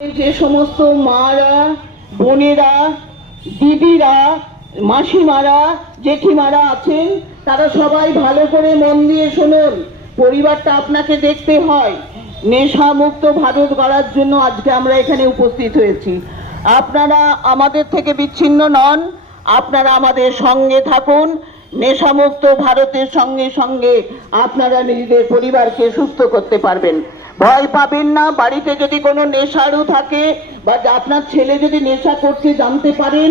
যে সমস্ত মারা, বোনেরা, দিদিরা, মাসিমারা, জেঠিমারা আছেন, তারা সবাই ভালো করে মন দিয়ে শুনুন। পরিবারটা আপনাকে দেখতে হয়। নেশা মুক্ত ভারত গড়ার জন্য আজকে আমরা এখানে উপস্থিত হয়েছি। আপনারা আমাদের থেকে বিচ্ছিন্ন নন, আপনারা আমাদের সঙ্গে থাকুন। নেশামুক্ত ভারতের সঙ্গে সঙ্গে আপনারা নিজেদের পরিবারকে সুস্থ করতে পারবেন। ভয় পাবেন না। বাড়িতে যদি কোনো নেশারু থাকে বা আপনার ছেলে যদি নেশা করতে জানতে পারেন,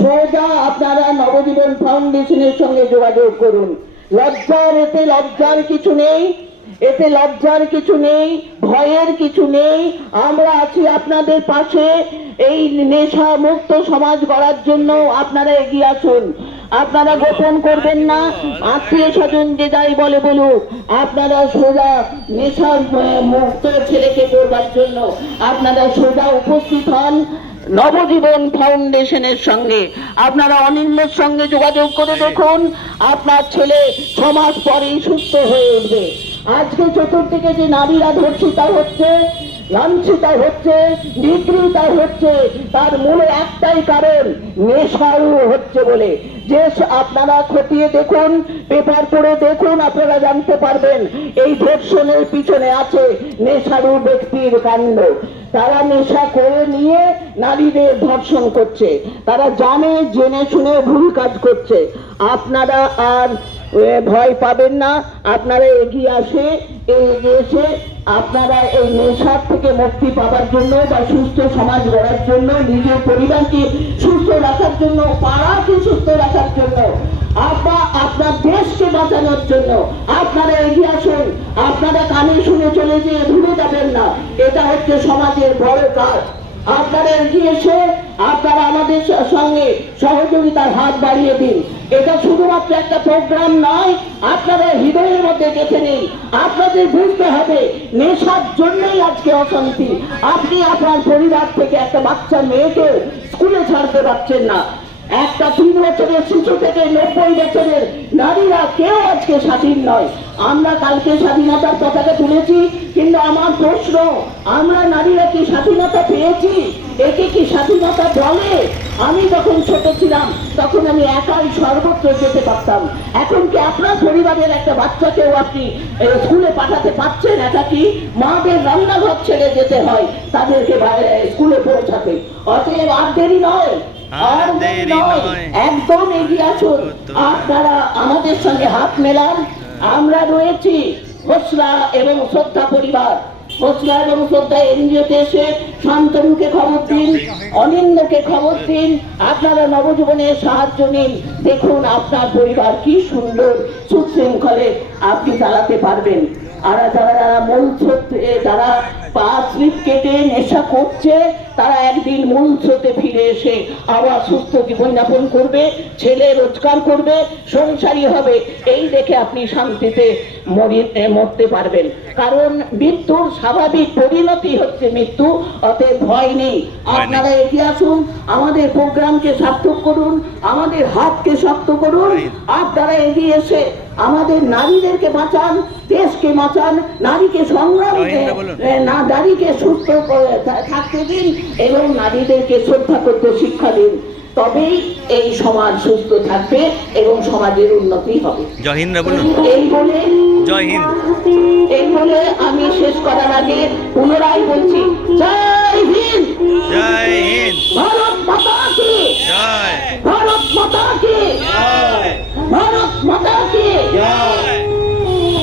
সোজা আপনারা নবজীবন ফাউন্ডেশনের সঙ্গে যোগাযোগ করুন। এতে লজ্জার কিছু নেই, এতে লজ্জার কিছু নেই, ভয়ের কিছু নেই। আমরা আছি আপনাদের পাশে। এই নেশা মুক্ত সমাজ গড়ার জন্য আপনারা এগিয়ে আসুন। আপনারা গোপন করবেন না। আত্মীয় স্বজন যে যাই বলে বলুক, আপনারা সোজা নেশা মুক্ত ছেলেকে করবার জন্য আপনারা সোজা উপস্থিত হন নবজীবন ফাউন্ডেশনের সঙ্গে। আপনারা অনিন্দের সঙ্গে যোগাযোগ করে দেখুন, আপনার ছেলে 6 মাস পরেই সুস্থ হয়ে উঠবে। আজকে চতুর্দিকে যে নারীরা ধর্ষিতা হচ্ছে, লাঞ্ছিতা হচ্ছে, নিগৃহীতা হচ্ছে, তার মূলে একটাই কারণ, নেশারু হচ্ছে বলে। যে আপনারা খতিয়ে দেখুন, পেপার পড়ে দেখুন, আপনারা জানতে পারবেন এই ধর্ষণের পিছনে আছে নেশারু ব্যক্তির কাণ্ড। তারা নেশা করে নিয়ে নারীদের ধর্ষণ করছে, তারা জানে জেনে শুনে ভুল কাজ করছে। আপনারা আর ভয় পাবেন না। আপনারা এগিয়ে এসে আপনারা এই নেশার থেকে মুক্তি পাওয়ার জন্য বা সুস্থ সমাজ গড়ার জন্য, নিজের পরিবারকে সুস্থ রাখার জন্য, পাড়াকে সুস্থ রাখার জন্য, আপনার দেশকে বাঁচানোর জন্য আপনারা এগিয়ে আসুন। আপনারা কানে শুনে চলে যেয়ে ভুলে যাবেন না, এটা হচ্ছে সমাজের বড় কাজ। আপনারা এগিয়ে এসে আপনারা আমাদের সঙ্গে সহযোগিতার হাত বাড়িয়ে দিন। এটা শুধুমাত্র একটা প্রোগ্রাম নয়, আপনারা হৃদয়ের মধ্যে গেঁথে নেই। আপনাদের বুঝতে হবে নেশার জন্যই আজকে অশান্তি। আপনি আপনার পরিবার থেকে একটা বাচ্চা মেয়েকে স্কুলে ছাড়তে পারছেন না। একটা 3 বছরের শিশু থেকে 90 বছরের নারীরা কেউ আজকে স্বাধীন নয়। আমরা কালকে স্বাধীনতার পতাকা তুলেছি, কিন্তু আমার প্রশ্ন, আমরা নারীরা কি স্বাধীনতা পেয়েছি? একে কি স্বাধীনতা বলে? আমি যখন ছোট ছিলাম তখন আমি একাই সর্বত্র যেতে পারতাম। এখন কি আপনার পরিবারের একটা বাচ্চাকেও আপনি স্কুলে পাঠাতে পারছেন? এটা কি মাদের রান্নাঘর ছেড়ে যেতে হয় তাদেরকে স্কুলে পৌঁছাতে? অতএব আর দেরি নয়, একদম এগিয়ে আসুন। আপনারা আমাদের সঙ্গে হাত মেলান। আমরা রয়েছি হোসলা এবং শ্রদ্ধা পরিবার। হোসলা এবং শ্রদ্ধা এনজিওতে এসে শান্তনুকে খবর দিন, অনিন্দকে খবর দিন। আপনারা নবজীবনের সাহায্য নিন। দেখুন আপনার পরিবার কি সুন্দর সুশৃঙ্খলে আপনি চালাতে পারবেন। আর যারা মূল স্রোতে, যারা পা স্লিপ কেটে নেশা করছে, তারা একদিন মূল স্রোতে ফিরে এসে আবার সুস্থ জীবনযাপন করবে, ছেলে রোজগার করবে, সংসারী হবে। এই দেখে আপনি শান্তিতে মরতে পারবেন। কারণ মৃত্যুর স্বাভাবিক পরিণতি হচ্ছে মৃত্যু, অতএব ভয় নেই। আপনারা এগিয়ে আসুন, আমাদের প্রোগ্রামকে সার্থক করুন, আমাদের হাতকে শক্ত করুন। আপনারা এগিয়ে এসে আমাদের নারীদেরকে বাঁচান, দেশকে বাঁচান, নারীকে সংগ্রাম না, নারীকে সুস্থ থাকতে দিন এবং নারীদেরকে শ্রদ্ধা করতে শিক্ষা দিন। তবেই এই সমাজ সুস্থ থাকবে এবং সমাজের উন্নতি হবে। জয় হিন্দ বলুন। এই বলে আমি শেষ করার আগে পুনরায় বলছি, জয়